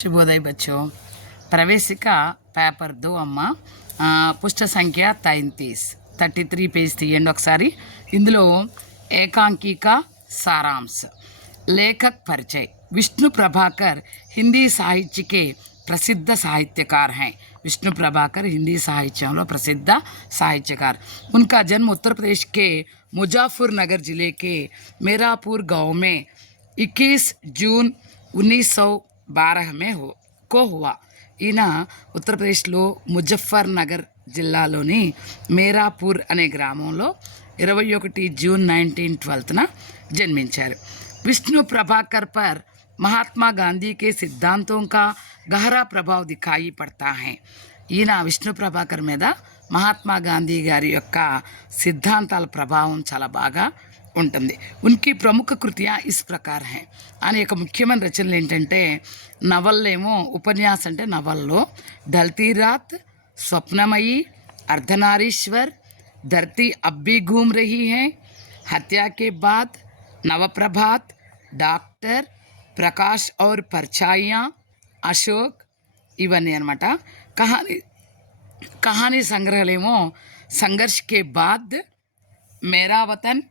शुभोदय बच्चों। प्रवेशिका पेपर 2 अम्मा पुष्ट संख्या 33 पेज तीयंడి ఒకసారి। ఇందులో ఏకాంకిక सारांश लेखक परिचय। विष्णु प्रभाकर हिंदी साहित्य के प्रसिद्ध साहित्यकार हैं। विष्णु प्रभाकर हिंदी साहित्य में प्रसिद्ध साहित्यकार। उनका जन्म उत्तर प्रदेश के मुजफ्फरनगर जिले के मेरापुर गांव में 21 जून 1912 में हुआ। ఈయన ఉత్తరప్రదేశ్లో ముజఫర్నగర్ జిల్లాలోని మేరాపూర్ అనే గ్రామంలో 21 जून 1912 जन्मिंचाరు। विष्णु प्रभाकर पर महात्मा गांधी के सिद्धांतों का गहरा प्रभाव दिखाई पड़ता है। ఈయన విష్ణు ప్రభాకర్ మీద మహాత్మా గాంధీ గారి యొక్క సిద్ధాంతాల ప్రభావం చాలా బాగా ఉంటుంది। ఉన్కి ప్రముఖ కృతియా ఇస్ ప్రకార్ హై। అనేక ముఖ్యమైన రచనలు ఏంటంటే నవల్లేమో ఉపన్యాసం అంటే నవల్లో ఢల్తీ రాత్, స్వప్నమయి, అర్ధనారీశ్వర్, ధర్తీ అబ్బీ घूम रही है, हत्या के बाद, नवप्रभात, డాక్టర్, ప్రకాష్ और परछाइयाँ, అశోక్ ఇవన్నీ అనమాట। కహానీ సంగ్రహాలేమో సంఘర్ష్ కే బాద్, మేరా వతన్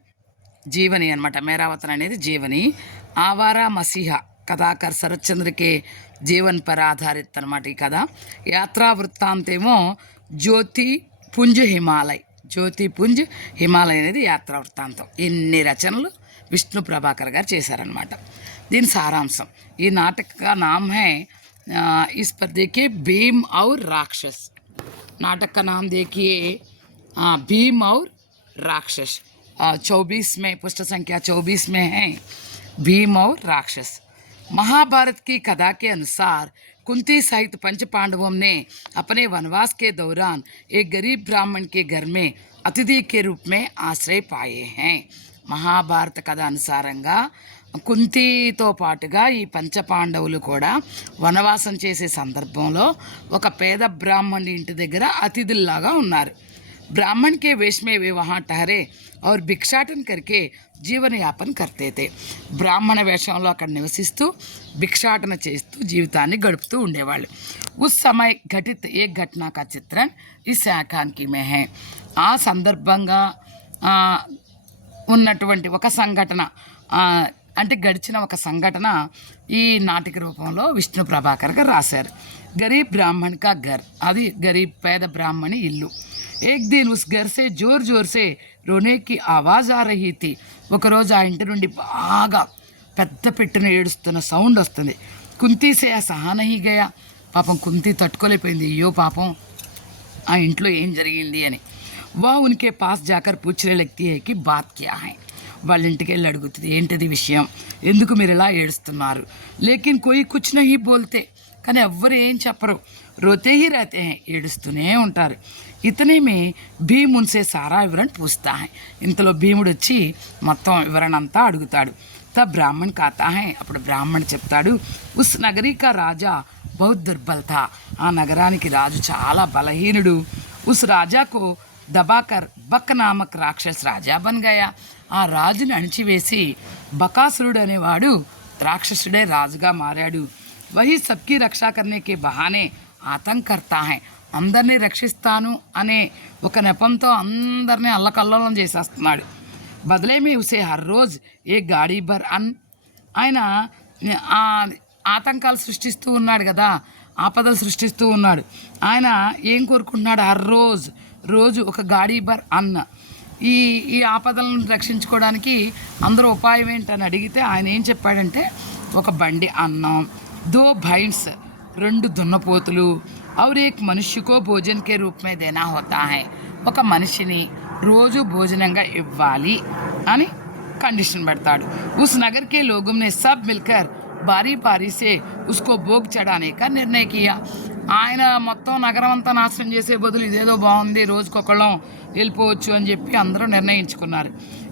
జీవని అనమాట। మేరావతన్ అనేది జీవని। ఆవారా మసీహా కథాకర్ శరత్చంద్రకే జీవన్ పర్ ఆధారిత అనమాట ఈ కథ। యాత్రా వృత్తాంతేమో జ్యోతిపుంజ్ హిమాలయ్, జ్యోతిపుంజ్ హిమాలయ్ అనేది యాత్రా వృత్తాంతం। ఇన్ని రచనలు విష్ణు ప్రభాకర్ గారు చేశారనమాట। దీని సారాంశం, ఈ నాటక का नाम है इस पर देखिए भीम और राक्षस। नाटक का नाम देखिए भीम और राक्षस। 24 में पुष्ट संख्या 24 में है भीम और राक्षस। महाभारत की कथा के अनुसार कुंती सहित पंच पांडवों ने अपने वनवास के दौरान एक गरीब ब्राह्मण के घर में अतिथि के रूप में आश्रय पाए हैं। మహాభారత కథ అనుసారంగా కుంతితో పాటుగా ఈ పంచపాండవులు కూడా వనవాసం చేసే సందర్భంలో ఒక పేద బ్రాహ్మణుడి ఇంటి దగ్గర అతిథుల్లాగా ఉన్నారు। ब्राह्मण के वेश में वे वहाँ ठहरे और भिक्षाटन करके जीवन यापन करते थे। బ్రాహ్మణ వేషంలో అక్కడ నివసిస్తూ భిక్షాటన చేస్తూ జీవితాన్ని గడుపుతూ ఉండేవాళ్ళు। उस समय घटित एक घटना का चित्रण इस ఏకాంకి में है। ఆ సందర్భంగా ఉన్నటువంటి ఒక సంఘటన అంటే గడిచిన ఒక సంఘటన ఈ నాటిక రూపంలో విష్ణు ప్రభాకర్ గారు రాశారు। గరీబ్ బ్రాహ్మణ్ కా ఘర్, అది గరీబ్ పేద బ్రాహ్మణి ఇల్లు। एक दिन उस घर से जोर जोर से रोने की आवाज़ आ रही थी। ఒక రోజు ఆ ఇంటి నుండి బాగా పెద్ద పెట్టిన ఏడుస్తున్న సౌండ్ వస్తుంది। కుంతి సే సహా నహీ గయా, పాపం కుంతి తట్టుకోలేకపోయింది, అయ్యో పాపం ఆ ఇంట్లో ఏం జరిగింది అని। వా ఉన్కే పాస్ జాకర్ పూछने लगती है कि बात क्या है। వాళ్ళ ఇంటికి వెళ్ళి అడుగుతుంది, ఏంటిది విషయం, ఎందుకు మీరు ఇలా ఏడుస్తున్నారు। లేకిన్ కోయి కుచ్ నహీ బోల్తే, కానీ ఎవ్వరు ఏం చెప్పరు। రోతే హీ రహతే హై, ఏడుస్తూనే ఉంటారు। ఇతనే మే భీమ్ ఉన్సే సారా వివరణ పూస్తా హై, ఇంతలో భీముడు వచ్చి మొత్తం వివరణ అంతా అడుగుతాడు। తబ్ బ్రాహ్మణ్ కాతా హై, అప్పుడు బ్రాహ్మణ్ చెప్తాడు, ఉస్ నగరీ కా రాజా బహుత్ దుర్బల్ థా, ఆ నగరానికి రాజు చాలా బలహీనుడు। ఉస్ రాజాకు దబాకర్ బక్ నామక్ రాక్షస్ రాజా బన్ గయా, ఆ రాజుని అణిచివేసి బకాసురుడు అనేవాడు రాక్షసుడే రాజుగా మారాడు। వహీ సబ్కి రక్షా కర్నే కే బహానే ఆతంక్ కర్తా హై, అందరినీ రక్షిస్తాను అనే ఒక నెపంతో అందరినీ అల్లకల్లోలం చేసేస్తున్నాడు। బదలే మే ఉసే హర్ రోజ్ ఏ గాడీ భర్ అన్, ఆయన ఆతంకాలు సృష్టిస్తూ ఉన్నాడు కదా, ఆపదలు సృష్టిస్తూ ఉన్నాడు। ఆయన ఏం కోరుకుంటున్నాడు, హర్ రోజు ఒక గాడీ భర్ అన్న, ఈ ఆపదలను రక్షించుకోవడానికి అందరూ ఉపాయం ఏంటని అడిగితే ఆయన ఏం చెప్పాడంటే ఒక బండి అన్నం, 2 భైన్స్ 2 దున్నపోతులు, और एक मनुष्य को भोजन के रूप में देना होता है, ఒక మనిషిని రోజు భోజనంగా ఇవ్వాలి అని కండిషన్ పెడతాడు। उस नगर के लोगों ने सब मिलकर बारी बारी से उसको भोग चढ़ाने का निर्णय किया। ఆయన మొత్తం నగరం అంతా నాశనం చేసే బదులు ఇదేదో బాగుంది, రోజుకొకళ్ళం వెళ్ళిపోవచ్చు అని చెప్పి అందరూ నిర్ణయించుకున్నారు।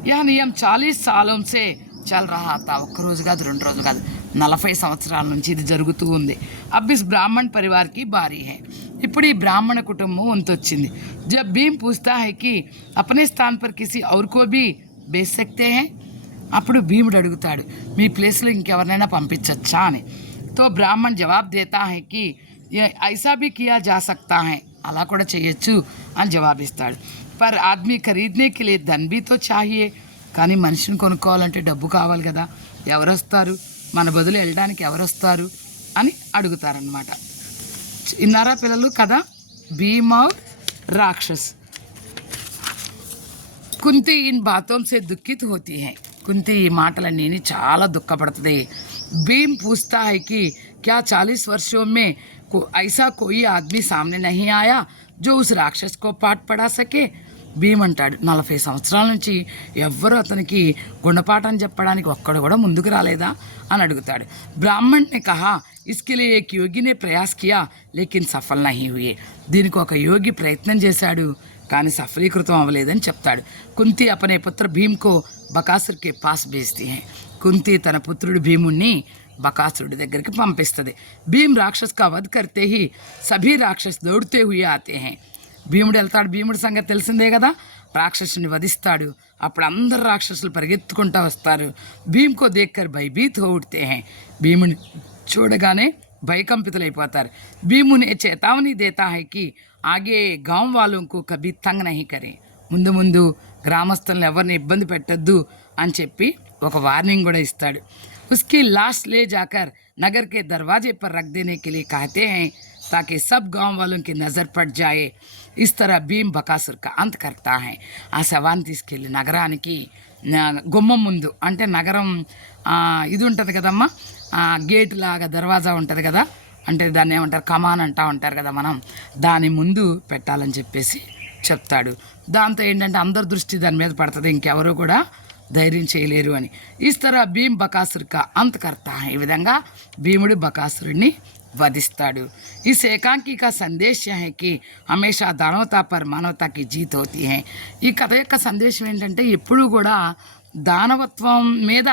యా నియమ్ 40 సాలం సే చల్ రహా తా, ఒక్కరోజు కాదు 2 రోజులు కాదు 40 సంవత్సరాల నుంచి ఇది జరుగుతూ ఉంది। అబ్ ఇస్ బ్రాహ్మణ్ పరివార్కి బారీ హై, ఇప్పుడు ఈ బ్రాహ్మణ కుటుంబం వంతొచ్చింది। జబ్ భీమ్ పూछता है कि अपने स्थान पर किसी और को भी बेच सकते हैं, అప్పుడు భీముడు అడుగుతాడు, మీ ప్లేస్లో ఇంకెవరినైనా పంపించచ్చా అని। तो ब्राह्मण जवाब देता है कि ये ऐसा भी किया जा सकता है, అలా కూడా చేయొచ్చు అని జవాబిస్తాడు. పర్ ఆద్మీ ఖరీదనే కే లియే ధన్ భీ తో చాహియే, కానీ మనిషిని కొనుక్కోవాలంటే డబ్బు కావాలి కదా, ఎవరు వస్తారు, మన బదులు వెళ్ళడానికి ఎవరు వస్తారు అని అడుగుతారనమాట. ఇన్నారా పిల్లలు కదా, భీమ్ ఔర్ రాక్షస్. కుంతి ఇన్ బాతోం సే దుఃఖిత్ హోతీ హై, కుంతి ఈ మాటలన్నీ చాలా దుఃఖపడుతుంది. భీమ్ పూछता है कि क्या 40 वर्षों में ऐसा कोई आदमी सामने नहीं आया जो उस राक्षस को पाठ पढ़ा सके. భీమ్ అంటాడు, 40 సంవత్సరాల నుంచి ఎవ్వరూ అతనికి గుణపాఠం చెప్పడానికి ఒక్కడు కూడా ముందుకు రాలేదా అని అడుగుతాడు. బ్రాహ్మణ్ నే కహా ఇస్కే లియే ఏక్ యోగి నే ప్రయాస్ కియా లేకిన్ సఫల్ నహీ హుయే, దీనికి ఒక యోగి ప్రయత్నం చేశాడు కానీ సఫలీకృతం అవ్వలేదని చెప్తాడు. కుంతి అపనే పుత్ర భీమ్కో బకాసుర్ కే పాస్ భేజ్తీ హై, కుంతి తన పుత్రుడు భీముణ్ణి బకాసురుడి దగ్గరికి పంపిస్తుంది. భీమ్ రాక్షస్ కా వధ్ కర్తే హీ సభీ రాక్షస్ దౌడ్తే హుయే ఆతే హై, భీముడు వెళ్తాడు, భీముడి సంగతి తెలిసిందే కదా, రాక్షసుని వధిస్తాడు, అప్పుడు అందరు రాక్షసులు పరిగెత్తుకుంటూ వస్తారు. భీమ్కో దేక్కర్ భయభీత్ హో ఉఠతే హై, భీముని చూడగానే భయకంపితులైపోతారు. భీముని చేతావని దేతా హై కి ఆగే గాం వాళ్ళకు కభీ తంగ్ నహీ కరే, ముందు ముందు గ్రామస్తులను ఎవరిని ఇబ్బంది పెట్టద్దు అని చెప్పి ఒక వార్నింగ్ కూడా ఇస్తాడు. उसकी लाश ले जाकर नगर के दरवाजे पर रख देने के लिए कहते हैं ताकि सब गांव वालों की नज़र पड़ जाए. इस तरह భీమ్ బకాసుర్ का अंत करता है. ఆ శవాన్ని తీసుకెళ్ళి నగరానికి గుమ్మం ముందు, అంటే నగరం ఇది ఉంటుంది కదమ్మా, గేట్ లాగా దర్వాజా ఉంటుంది కదా, అంటే దాన్ని ఏమంటారు, కమాన్ అంటూ ఉంటారు కదా మనం, దాని ముందు పెట్టాలని చెప్పేసి చెప్తాడు. దాంతో ఏంటంటే అందరి దృష్టి దాని మీద పడుతుంది, ఇంకెవరు కూడా ధైర్యం చేయలేరు అని. ఇస్తరా భీమ్ బకాసుర్ కా అంత్ కర్తా, ఈ విధంగా భీముడు బకాసురుడిని వధిస్తాడు. ఈ ఏకాంకి కా సందేశ హై కి హమేషా దానవతా పర్ మానవతాకి జీత్ హోతీ హై. ఈ కథ యొక్క సందేశం ఏంటంటే ఎప్పుడూ కూడా దానవత్వం మీద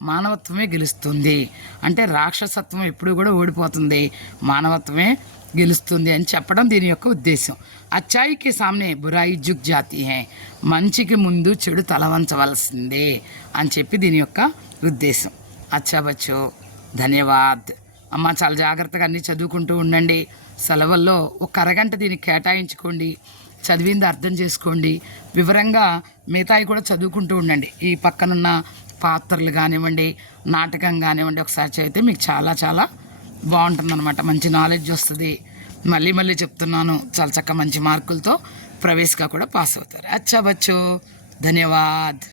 మానవత్వమే గెలుస్తుంది, అంటే రాక్షసత్వం ఎప్పుడు కూడా ఓడిపోతుంది, మానవత్వమే గెలుస్తుంది అని చెప్పడం దీని యొక్క ఉద్దేశం. అచ్చాయికి సామ్నే బురాయి జుగ్ జాతి హై, మంచికి ముందు చెడు తలవంచవలసిందే అని చెప్పి దీని యొక్క ఉద్దేశం. అచ్చా బచ్చో, ధన్యవాద్. అమ్మ చాలా జాగ్రత్తగా అన్నీ చదువుకుంటూ ఉండండి. సెలవుల్లో ఒక అరగంట దీనికి కేటాయించుకోండి, చదివింది అర్థం చేసుకోండి, వివరంగా మిగతాయి కూడా చదువుకుంటూ ఉండండి. ఈ పక్కనున్న పాత్రలు కానివ్వండి, నాటకం కానివ్వండి, ఒకసారి చదివితే మీకు చాలా చాలా బాగుంటుందన్నమాట, మంచి నాలెడ్జ్ వస్తుంది. మళ్ళీ మళ్ళీ చెప్తున్నాను, చాలా చక్కగా మంచి మార్కులతో ప్రవేశిగా కూడా పాస్ అవుతారు. అచ్చా బచ్చో, ధన్యవాద్.